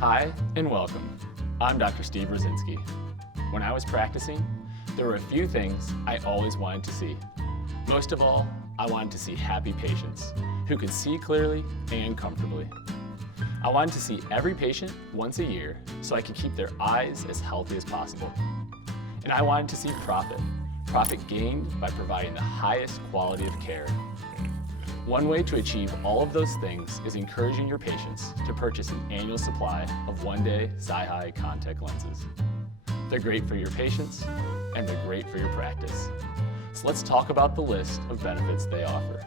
Hi and welcome. I'm Dr. Steve Rosinski. When I was practicing, there were a few things I always wanted to see. Most of all, I wanted to see happy patients who could see clearly and comfortably. I wanted to see every patient once a year so I could keep their eyes as healthy as possible. And I wanted to see profit gained by providing the highest quality of care. One way to achieve all of those things is encouraging your patients to purchase an annual supply of one-day SiHy contact lenses. They're great for your patients, and they're great for your practice. So let's talk about the list of benefits they offer.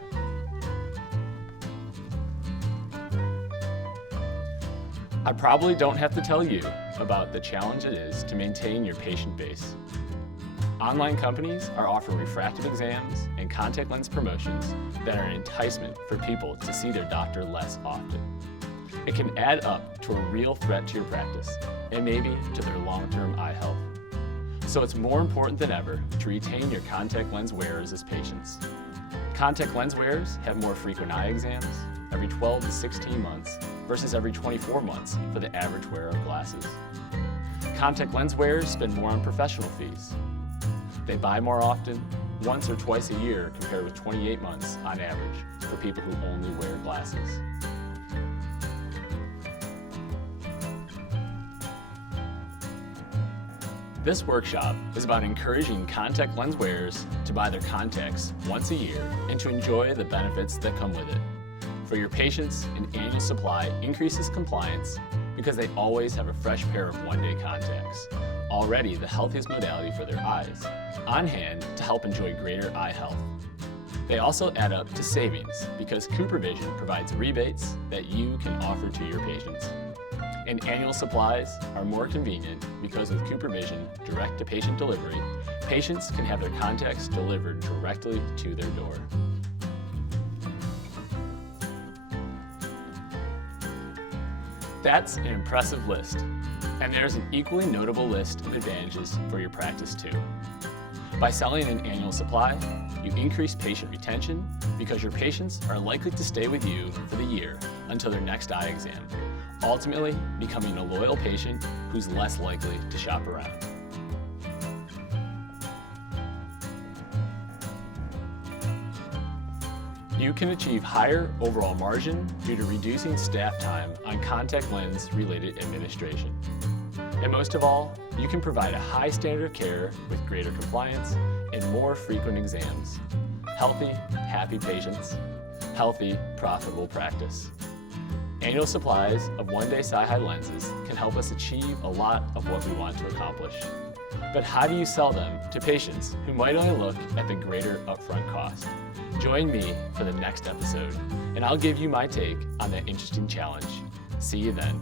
I probably don't have to tell you about the challenge it is to maintain your patient base. Online companies are offering refractive exams and contact lens promotions that are an enticement for people to see their doctor less often. It can add up to a real threat to your practice and maybe to their long-term eye health. So it's more important than ever to retain your contact lens wearers as patients. Contact lens wearers have more frequent eye exams, every 12 to 16 months versus every 24 months for the average wearer of glasses. Contact lens wearers spend more on professional fees. They buy more often, once or twice a year compared with 28 months on average for people who only wear glasses. This workshop is about encouraging contact lens wearers to buy their contacts once a year and to enjoy the benefits that come with it. For your patients, an annual supply increases compliance because they always have a fresh pair of one-day contacts, already the healthiest modality for their eyes, on hand to help enjoy greater eye health. They also add up to savings because CooperVision provides rebates that you can offer to your patients. And annual supplies are more convenient because with CooperVision direct-to-patient delivery, patients can have their contacts delivered directly to their door. That's an impressive list, and there's an equally notable list of advantages for your practice too. By selling an annual supply, you increase patient retention because your patients are likely to stay with you for the year until their next eye exam, ultimately becoming a loyal patient who's less likely to shop around. You can achieve higher overall margin due to reducing staff time on contact lens related administration. And most of all, you can provide a high standard of care with greater compliance and more frequent exams. Healthy, happy patients. Healthy, profitable practice. Annual supplies of one-day SiHy lenses can help us achieve a lot of what we want to accomplish. But how do you sell them to patients who might only look at the greater upfront cost? Join me for the next episode, and I'll give you my take on that interesting challenge. See you then.